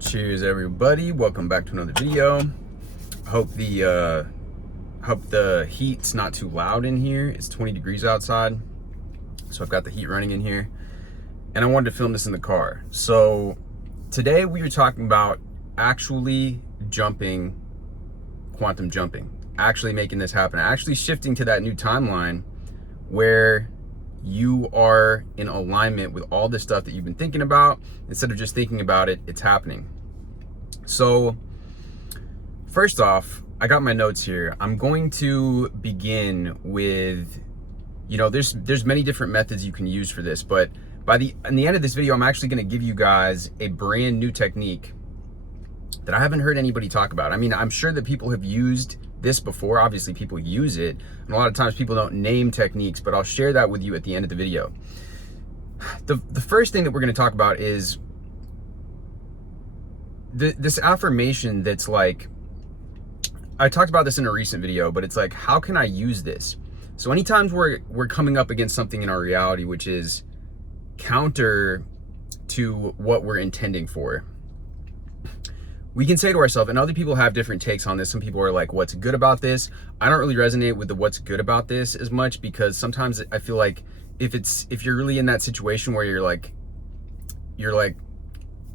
Cheers, everybody. Welcome back to another video. Hope the heat's not too loud in here. It's 20 degrees outside, so I've got the heat running in here, and I wanted to film this in the car. So today we are talking about actually quantum jumping, actually making this happen, actually shifting to that new timeline where you are in alignment with all the stuff that you've been thinking about. Instead of just thinking about it, it's happening. So first off, I got my notes here. I'm going to begin with, there's many different methods you can use for this, but in the end of this video, I'm actually going to give you guys a brand new technique that I haven't heard anybody talk about. I mean, I'm sure that people have used this before. Obviously people use it, and a lot of times people don't name techniques, but I'll share that with you at the end of the video. The first thing that we're going to talk about is this affirmation that's like, I talked about this in a recent video, but it's like, how can I use this? So anytime we're coming up against something in our reality which is counter to what we're intending for, we can say to ourselves, and other people have different takes on this. Some people are like, what's good about this? I don't really resonate with the what's good about this as much, because sometimes I feel like if you're really in that situation where you're like,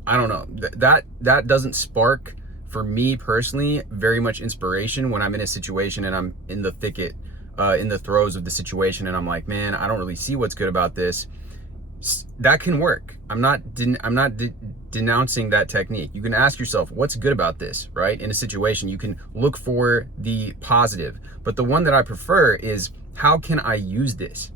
I don't know, that doesn't spark, for me personally, very much inspiration when I'm in a situation and I'm in the thicket, in the throes of the situation, and I'm like, man, I don't really see what's good about this. That can work. I'm not denouncing that technique. You can ask yourself, what's good about this, right? In a situation, you can look for the positive. But the one that I prefer is, how can I use this?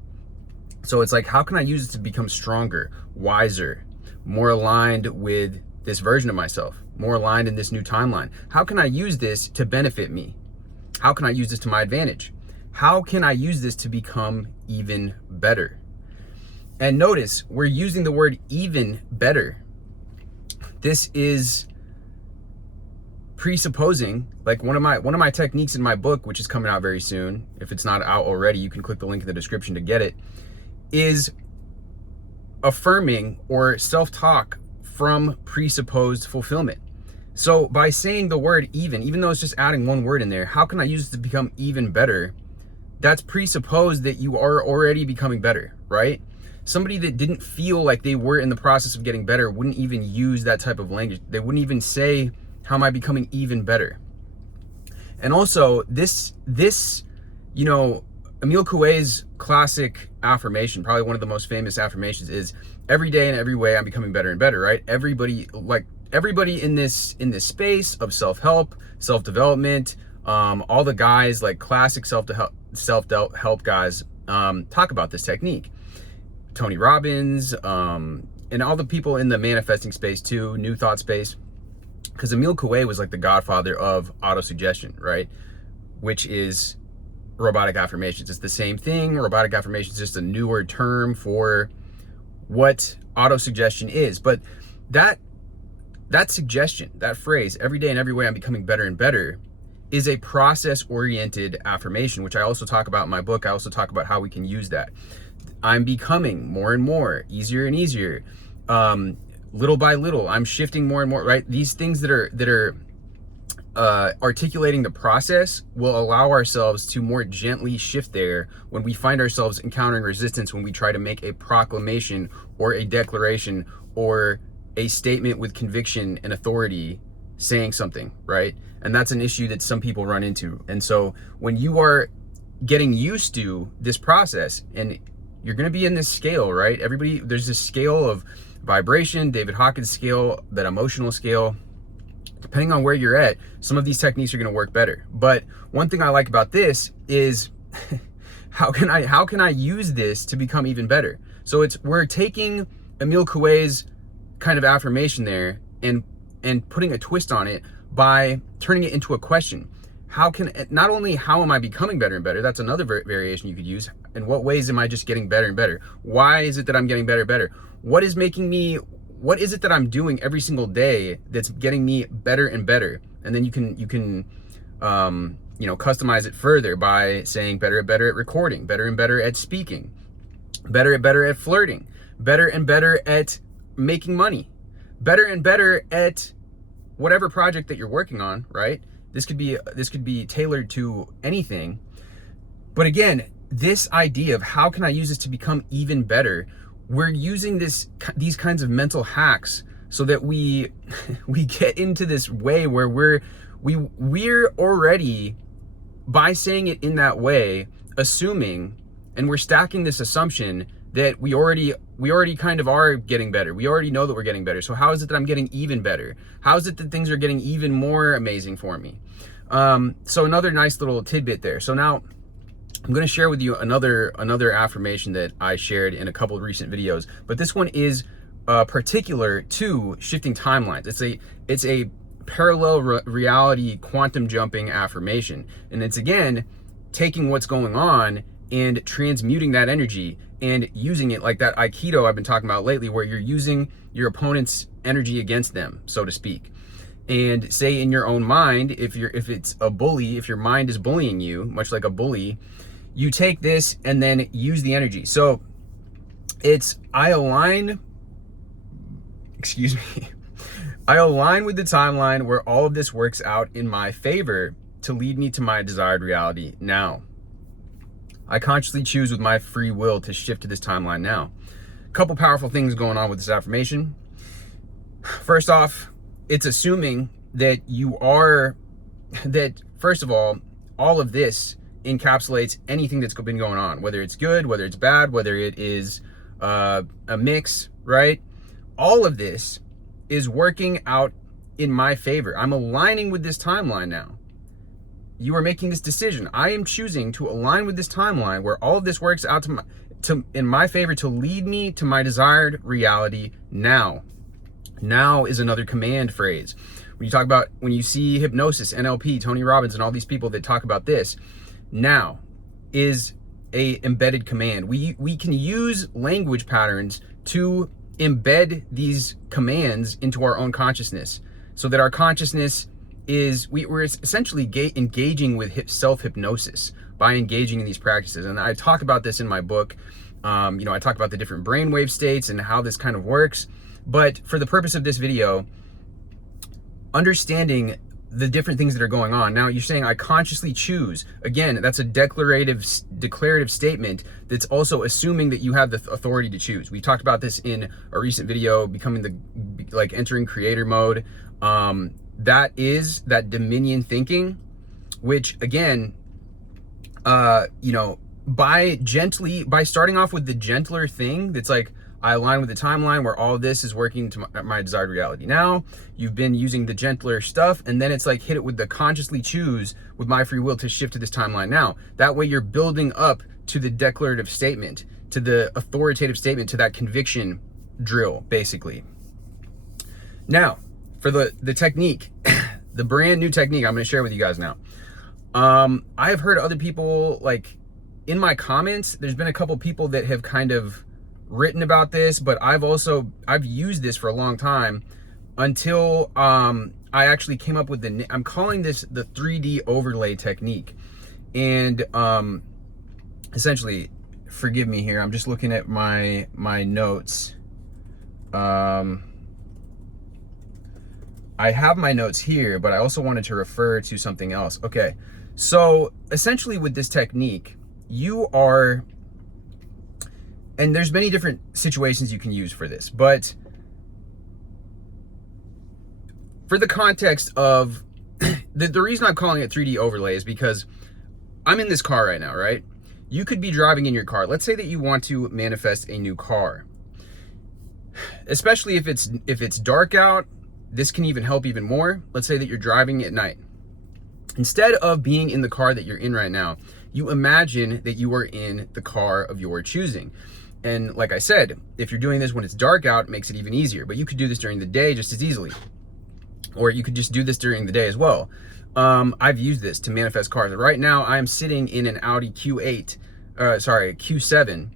So it's like, how can I use it to become stronger, wiser, more aligned with this version of myself, more aligned in this new timeline? How can I use this to benefit me? How can I use this to my advantage? How can I use this to become even better? And notice, we're using the word even better. This is presupposing, like one of my techniques in my book, which is coming out very soon. If it's not out already, you can click the link in the description to get it, is affirming or self-talk from presupposed fulfillment. So by saying the word even though it's just adding one word in there, how can I use it to become even better? That's presupposed that you are already becoming better, right? Somebody that didn't feel like they were in the process of getting better wouldn't even use that type of language. They wouldn't even say, how am I becoming even better? And also this, Emile Coué's classic affirmation, probably one of the most famous affirmations, is every day in every way I'm becoming better and better, right? Everybody in this space of self-help, self-development, all the guys, like classic self-help guys, talk about this technique. Tony Robbins, and all the people in the manifesting space too, new thought space, because Emile Coué was like the godfather of auto-suggestion, right? Which is robotic affirmations. It's the same thing. Robotic affirmations is just a newer term for what auto-suggestion is. But that suggestion, that phrase, every day in every way I'm becoming better and better, is a process-oriented affirmation, which I also talk about in my book. I also talk about how we can use that. I'm becoming more and more, easier and easier. Little by little, I'm shifting more and more, right? These things that are articulating the process will allow ourselves to more gently shift there when we find ourselves encountering resistance, when we try to make a proclamation or a declaration or a statement with conviction and authority saying something, right? And that's an issue that some people run into. And so when you are getting used to this process, and you're going to be in this scale, right? There's this scale of vibration, David Hawkins scale, that emotional scale. Depending on where you're at, some of these techniques are going to work better. But one thing I like about this is how can I use this to become even better? So we're taking Emile Coué's kind of affirmation there and putting a twist on it by turning it into a question. Not only how am I becoming better and better, that's another variation you could use. In what ways am I just getting better and better? Why is it that I'm getting better and better? What is it that I'm doing every single day that's getting me better and better? And then you can customize it further by saying better and better at recording, better and better at speaking, better and better at flirting, better and better at making money, better and better at whatever project that you're working on, right? This could be tailored to anything. But again, this idea of how can I use this to become even better? We're using these kinds of mental hacks so that we get into this way where we're already, by saying it in that way, assuming, and we're stacking this assumption that we already kind of are getting better. We already know that we're getting better. So how is it that I'm getting even better? How is it that things are getting even more amazing for me? So another nice little tidbit there. So now I'm going to share with you another affirmation that I shared in a couple of recent videos, but this one is particular to shifting timelines. It's a parallel reality quantum jumping affirmation, and it's again taking what's going on and transmuting that energy and using it like that Aikido I've been talking about lately, where you're using your opponent's energy against them, so to speak. And say in your own mind, if it's a bully, if your mind is bullying you, much like a bully, you take this and then use the energy. So I align with the timeline where all of this works out in my favor to lead me to my desired reality now. I consciously choose with my free will to shift to this timeline now. A couple powerful things going on with this affirmation. First off, it's assuming that first of all of this encapsulates anything that's been going on, whether it's good, whether it's bad, whether it is a mix, right? All of this is working out in my favor. I'm aligning with this timeline now. You are making this decision. I am choosing to align with this timeline where all of this works out in my favor to lead me to my desired reality now. Now is another command phrase. When you see hypnosis, NLP, Tony Robbins, and all these people that talk about this, now is a embedded command. We can use language patterns to embed these commands into our own consciousness, so that our consciousness we're essentially engaging with self-hypnosis by engaging in these practices. And I talk about this in my book. I talk about the different brainwave states and how this kind of works. But for the purpose of this video, understanding the different things that are going on. Now you're saying I consciously choose. Again, that's a declarative statement that's also assuming that you have the authority to choose. We talked about this in a recent video, entering creator mode. That is that dominion thinking, which again, by starting off with the gentler thing, that's like, I align with the timeline where all of this is working to my desired reality. Now you've been using the gentler stuff, and then it's like hit it with the consciously choose with my free will to shift to this timeline now. That way you're building up to the declarative statement, to the authoritative statement, to that conviction drill, basically. Now, for the technique, the brand new technique I'm going to share with you guys now. I have heard other people, like in my comments, there's been a couple people that have kind of written about this, but I've used this for a long time until I actually came up with I'm calling this the 3D overlay technique. And essentially, forgive me here, I'm just looking at my notes. I have my notes here, but I also wanted to refer to something else. Okay, so essentially with this technique, and there's many different situations you can use for this, but for the context of, the reason I'm calling it 3D overlay is because I'm in this car right now, right? You could be driving in your car. Let's say that you want to manifest a new car. Especially if it's dark out, this can even help even more. Let's say that you're driving at night. Instead of being in the car that you're in right now, you imagine that you are in the car of your choosing. And like I said, if you're doing this when it's dark out, it makes it even easier. But you could do this during the day just as easily. Or you could just do this during the day as well. I've used this to manifest cars. Right now, I'm sitting in an Audi Q7,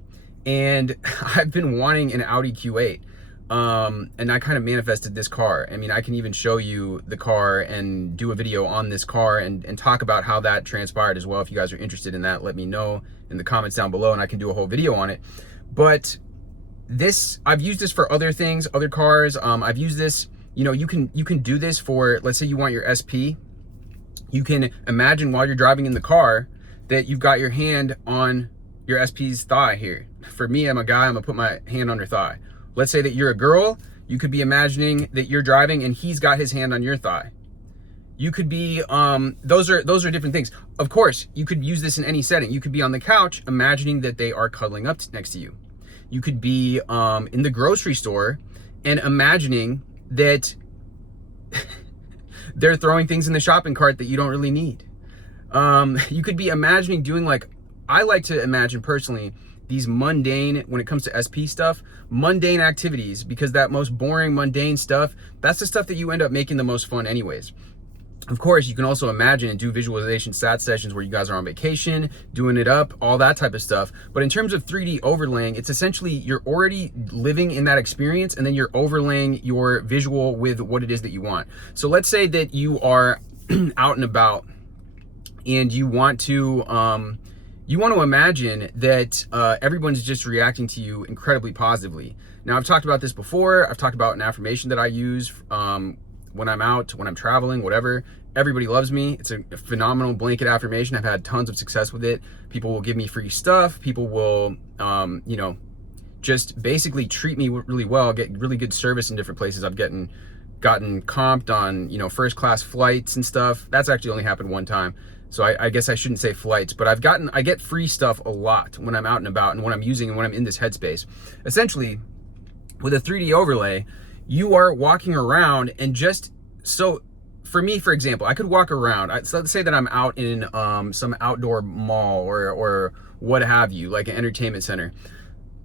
and I've been wanting an Audi Q8. And I kind of manifested this car. I mean, I can even show you the car and do a video on this car and talk about how that transpired as well. If you guys are interested in that, let me know in the comments down below and I can do a whole video on it. But I've used this for other things, other cars. I've used this You know, you can do this for, let's say you want your SP. You can imagine while you're driving in the car that you've got your hand on your SP's thigh here. For me, I'm a guy, I'm gonna put my hand on her thigh. Let's say that you're a girl, you could be imagining that you're driving and he's got his hand on your thigh. You could be, those are different things. Of course, you could use this in any setting. You could be on the couch imagining that they are cuddling up next to you. You could be in the grocery store and imagining that they're throwing things in the shopping cart that you don't really need. You could be imagining doing, like, I like to imagine personally these mundane, when it comes to SP stuff, mundane activities, because that most boring, mundane stuff, that's the stuff that you end up making the most fun anyways. Of course, you can also imagine and do visualization stat sessions where you guys are on vacation, doing it up, all that type of stuff. But in terms of 3D overlaying, it's essentially you're already living in that experience and then you're overlaying your visual with what it is that you want. So let's say that you are out and about and you want to imagine that everyone's just reacting to you incredibly positively. Now, I've talked about this before. I've talked about an affirmation that I use when I'm out, when I'm traveling, whatever. Everybody loves me. It's a phenomenal blanket affirmation. I've had tons of success with it. People will give me free stuff. People will, you know, just basically treat me really well, get really good service in different places. I've gotten comped on, you know, first class flights and stuff. That's actually only happened one time. So I guess I shouldn't say flights, but I get free stuff a lot when I'm out and about and when I'm using and when I'm in this headspace. Essentially, with a 3D overlay, you are walking around and just, so for me, for example, I could walk around. So let's say that I'm out in some outdoor mall or what have you, like an entertainment center.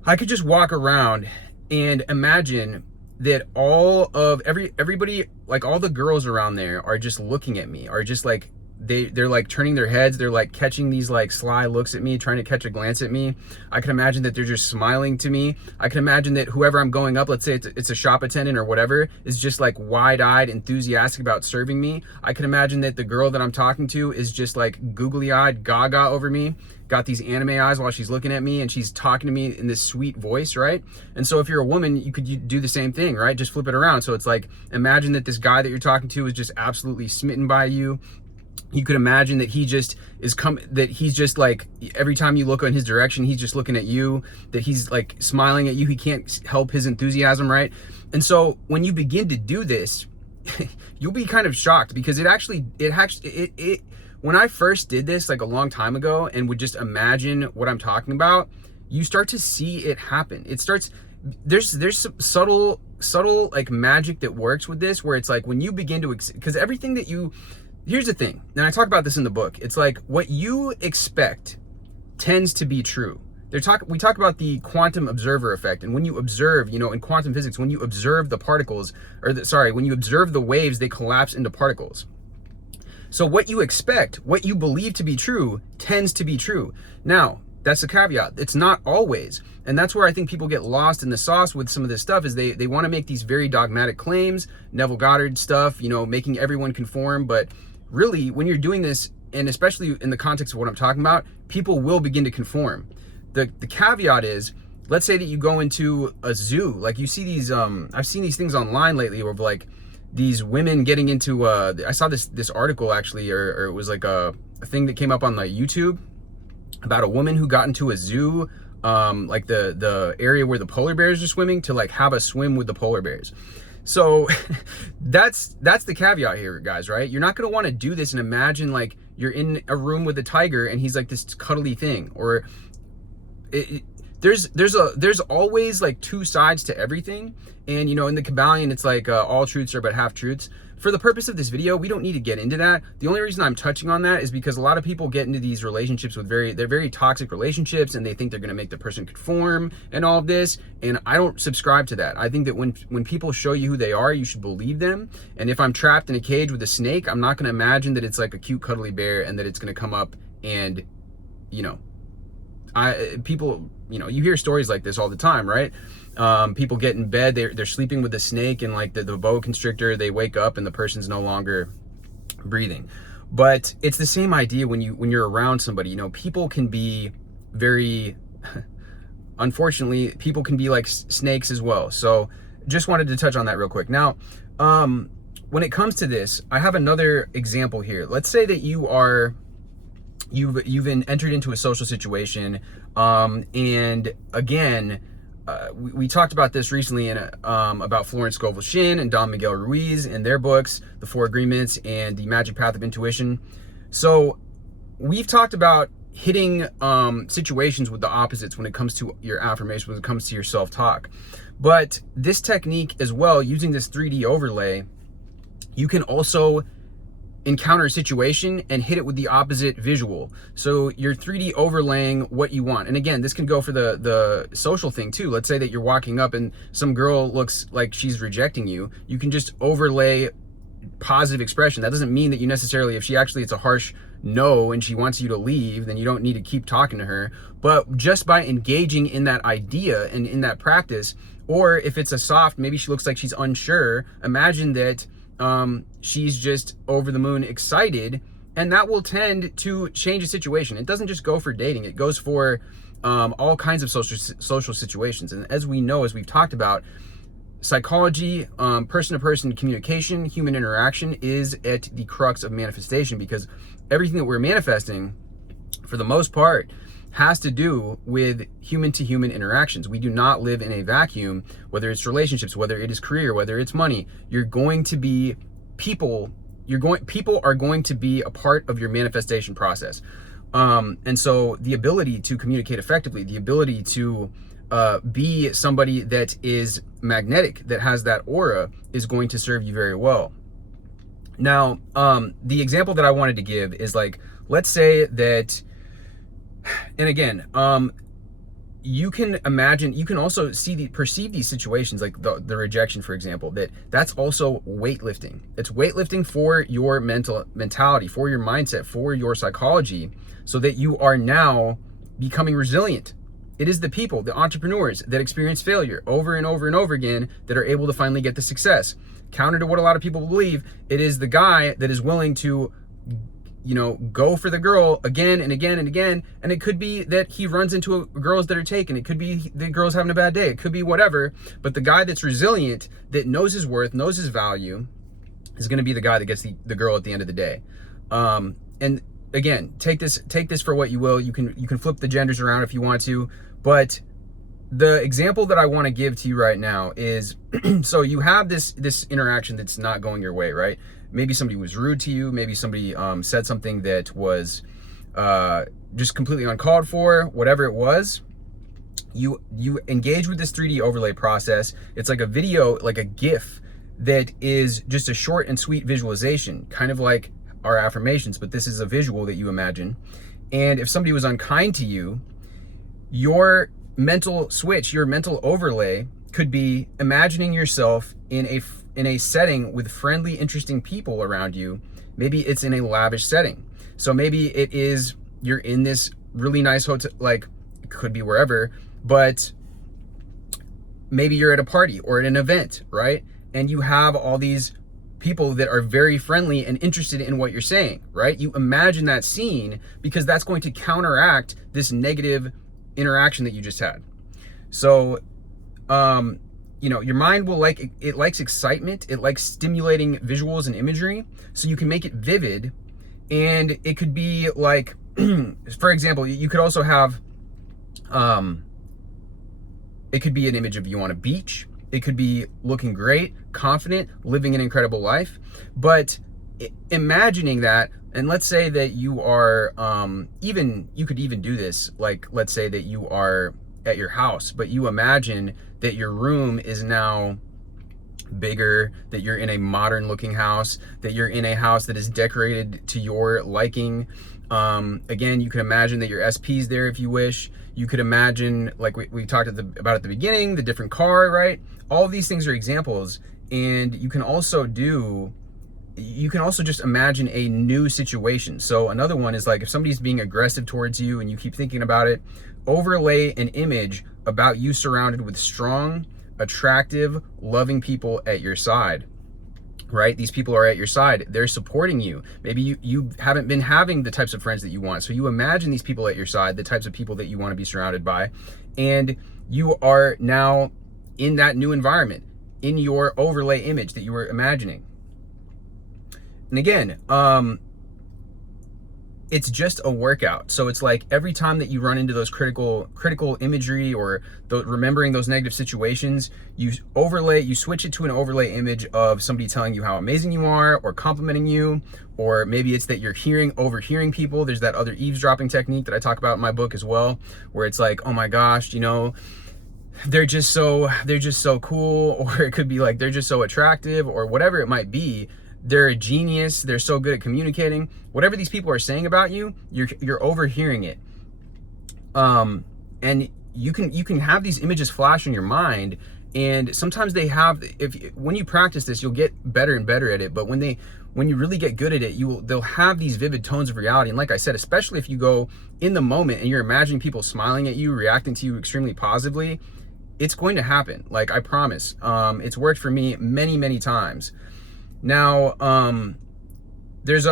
I could just walk around and imagine that all of everybody, like all the girls around there are just looking at me, are just like, they're like turning their heads, they're like catching these like sly looks at me, trying to catch a glance at me. I can imagine that they're just smiling to me. I can imagine that whoever I'm going up, let's say it's a shop attendant or whatever, is just like wide-eyed, enthusiastic about serving me. I can imagine that the girl that I'm talking to is just like googly-eyed, gaga over me, got these anime eyes while she's looking at me and she's talking to me in this sweet voice, right? And so if you're a woman, you could do the same thing, right? Just flip it around. So it's like, imagine that this guy that you're talking to is just absolutely smitten by you. You could imagine that he just is that he's just like, every time you look in his direction, he's just looking at you, that he's like smiling at you. He can't help his enthusiasm, right? And so when you begin to do this, you'll be kind of shocked because when I first did this like a long time ago and would just imagine what I'm talking about, you start to see it happen. It starts, there's some subtle like magic that works with this, where it's like when you begin to, because everything that here's the thing, and I talk about this in the book. It's like what you expect tends to be true. We talk about the quantum observer effect, and when you observe, you know, in quantum physics, when you observe the particles, when you observe the waves, they collapse into particles. So what you expect, what you believe to be true, tends to be true. Now, that's the caveat. It's not always. And that's where I think people get lost in the sauce with some of this stuff, is they want to make these very dogmatic claims, Neville Goddard stuff, you know, making everyone conform, but really, when you're doing this, and especially in the context of what I'm talking about, people will begin to conform. The caveat is, let's say that you go into a zoo, like you see these, I've seen these things online lately where like these women getting into, I saw this article actually, or it was like a thing that came up on like YouTube about a woman who got into a zoo, like the area where the polar bears are swimming, to like have a swim with the polar bears. So that's the caveat here, guys, right? You're not going to want to do this and imagine like you're in a room with a tiger and he's like this cuddly thing, or there's always like two sides to everything. And, you know, in the Kabbalion, it's like all truths are but half truths. For the purpose of this video, we don't need to get into that. The only reason I'm touching on that is because a lot of people get into these relationships with they're very toxic relationships, and they think they're going to make the person conform and all of this. And I don't subscribe to that. I think that when people show you who they are, you should believe them. And if I'm trapped in a cage with a snake, I'm not going to imagine that it's like a cute cuddly bear and that it's going to come up and, you know, people, you know, you hear stories like this all the time, right? People get in bed, they're sleeping with the snake and like the boa constrictor, they wake up and the person's no longer breathing. But it's the same idea when you're around somebody. You know, people can be very, unfortunately, people can be like snakes as well. So just wanted to touch on that real quick. Now, When it comes to this, I have another example here. Let's say that you've entered into a social situation, and again, we talked about this recently about Florence Scovel Shinn and Don Miguel Ruiz in their books, The Four Agreements and The Magic Path of Intuition. So we've talked about hitting situations with the opposites when it comes to your affirmation, when it comes to your self-talk. But this technique as well, using this 3D overlay, you can also encounter a situation and hit it with the opposite visual. So you're 3D overlaying what you want. And again, this can go for the social thing too. Let's say that you're walking up and some girl looks like she's rejecting you. You can just overlay positive expression. That doesn't mean that you necessarily, if it's a harsh no and she wants you to leave, then you don't need to keep talking to her. But just by engaging in that idea and in that practice, or if it's a soft, maybe she looks like she's unsure, imagine that she's just over the moon excited, and that will tend to change a situation. It doesn't just go for dating, it goes for all kinds of social situations. And as we know, as we've talked about, psychology, person-to-person communication, human interaction is at the crux of manifestation, because everything that we're manifesting, for the most part, has to do with human-to-human interactions. We do not live in a vacuum, whether it's relationships, whether it is career, whether it's money. You're going to be people are going to be a part of your manifestation process. And so the ability to communicate effectively, the ability to be somebody that is magnetic, that has that aura, is going to serve you very well. Now, the example that I wanted to give is, like, let's say that, and again, you can imagine, you can also perceive these situations, like the rejection, for example, that's also weightlifting. It's weightlifting for your mentality, for your mindset, for your psychology, so that you are now becoming resilient. It is the people, the entrepreneurs that experience failure over and over and over again that are able to finally get the success. Counter to what a lot of people believe, it is the guy that is willing to, go for the girl again and again and again. And it could be that he runs into girls that are taken. It could be the girl's having a bad day. It could be whatever. But the guy that's resilient, that knows his worth, knows his value, is going to be the guy that gets the girl at the end of the day. And again, take this for what you will. You can flip the genders around if you want to. But the example that I want to give to you right now is, so you have this interaction that's not going your way, right? Maybe somebody was rude to you. Maybe somebody said something that was just completely uncalled for, whatever it was. You engage with this 3D overlay process. It's like a video, like a GIF, that is just a short and sweet visualization, kind of like our affirmations, but this is a visual that you imagine. And if somebody was unkind to you, your mental switch, your mental overlay could be imagining yourself in a setting with friendly, interesting people around you. Maybe it's in a lavish setting. So maybe it is, you're in this really nice hotel, like it could be wherever, but maybe you're at a party or at an event, right? And you have all these people that are very friendly and interested in what you're saying, right? You imagine that scene because that's going to counteract this negative interaction that you just had. So, your mind will it likes excitement. It likes stimulating visuals and imagery. So you can make it vivid, and it could be like, for example, you could also have, it could be an image of you on a beach. It could be looking great, confident, living an incredible life. But imagining that, and let's say that you are, you could even do this, like, let's say that you are at your house, but you imagine that your room is now bigger, that you're in a modern looking house, that you're in a house that is decorated to your liking. Again, you can imagine that your SP's there if you wish. You could imagine, like we talked about at the beginning, the different car, right? All of these things are examples. And you can also just imagine a new situation. So another one is, like, if somebody's being aggressive towards you and you keep thinking about it, overlay an image about you surrounded with strong, attractive, loving people at your side, right? These people are at your side. They're supporting you. Maybe you haven't been having the types of friends that you want. So you imagine these people at your side, the types of people that you want to be surrounded by, and you are now in that new environment. in your overlay image that you were imagining. And again, it's just a workout. So it's like every time that you run into those critical imagery or remembering those negative situations, you switch it to an overlay image of somebody telling you how amazing you are or complimenting you, or maybe it's that you're overhearing people. There's that other eavesdropping technique that I talk about in my book as well, where it's like, oh my gosh, you know, they're just so cool, or it could be like they're just so attractive, or whatever it might be. They're a genius, they're so good at communicating. Whatever these people are saying about you, you're overhearing it. And you can have these images flash in your mind, and sometimes when you practice this, you'll get better and better at it. But when you really get good at it, they'll have these vivid tones of reality. And like I said, especially if you go in the moment and you're imagining people smiling at you, reacting to you extremely positively, it's going to happen. Like, I promise. It's worked for me many times. Now, there's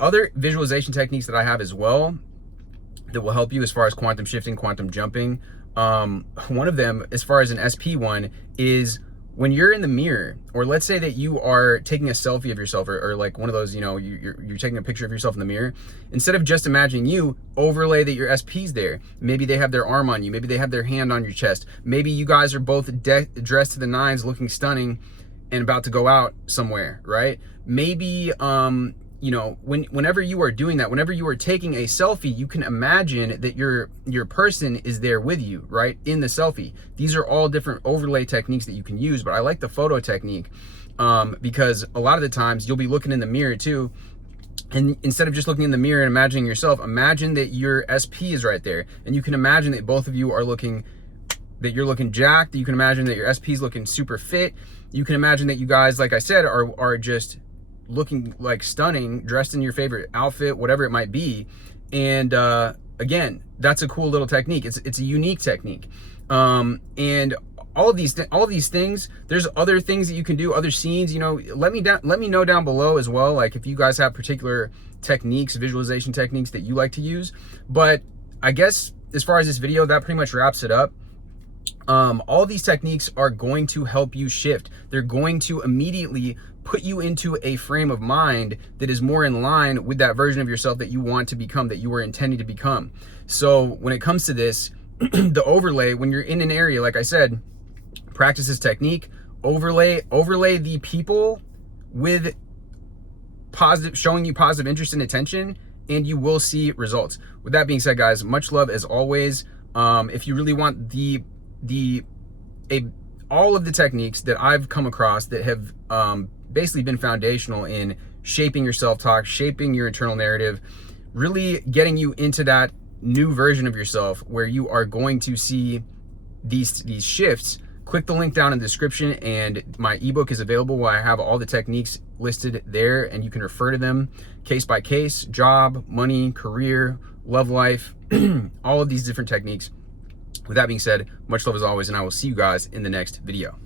other visualization techniques that I have as well that will help you as far as quantum shifting, quantum jumping. One of them, as far as an SP one, is when you're in the mirror, or let's say that you are taking a selfie of yourself, or like one of those, you know, you're taking a picture of yourself in the mirror. Instead of just imagining you, overlay that your SP's there. Maybe they have their arm on you. Maybe they have their hand on your chest. Maybe you guys are both dressed to the nines, looking stunning, and about to go out somewhere, right? Maybe, you know, whenever you are doing that, whenever you are taking a selfie, you can imagine that your person is there with you, right, in the selfie. These are all different overlay techniques that you can use, but I like the photo technique because a lot of the times you'll be looking in the mirror too, and instead of just looking in the mirror and imagining yourself, imagine that your SP is right there, and you can imagine that both of you are looking, that you're looking jacked. You can imagine that your SP is looking super fit. You can imagine that you guys, like I said, are just looking like stunning, dressed in your favorite outfit, whatever it might be. And again, that's a cool little technique. It's a unique technique. And all of these things, there's other things that you can do, other scenes. You know, let me know down below as well, like if you guys have particular techniques, visualization techniques that you like to use. But I guess as far as this video, that pretty much wraps it up. All these techniques are going to help you shift. They're going to immediately put you into a frame of mind that is more in line with that version of yourself that you want to become, that you were intending to become. So when it comes to this, the overlay, when you're in an area, like I said, practice this technique, overlay the people with positive, showing you positive interest and attention, and you will see results. With that being said, guys, much love as always. If you really want all of the techniques that I've come across that have basically been foundational in shaping your self-talk, shaping your internal narrative, really getting you into that new version of yourself where you are going to see these shifts, click the link down in the description, and my ebook is available where I have all the techniques listed there, and you can refer to them case by case: job, money, career, love life, all of these different techniques. With that being said, much love as always, and I will see you guys in the next video.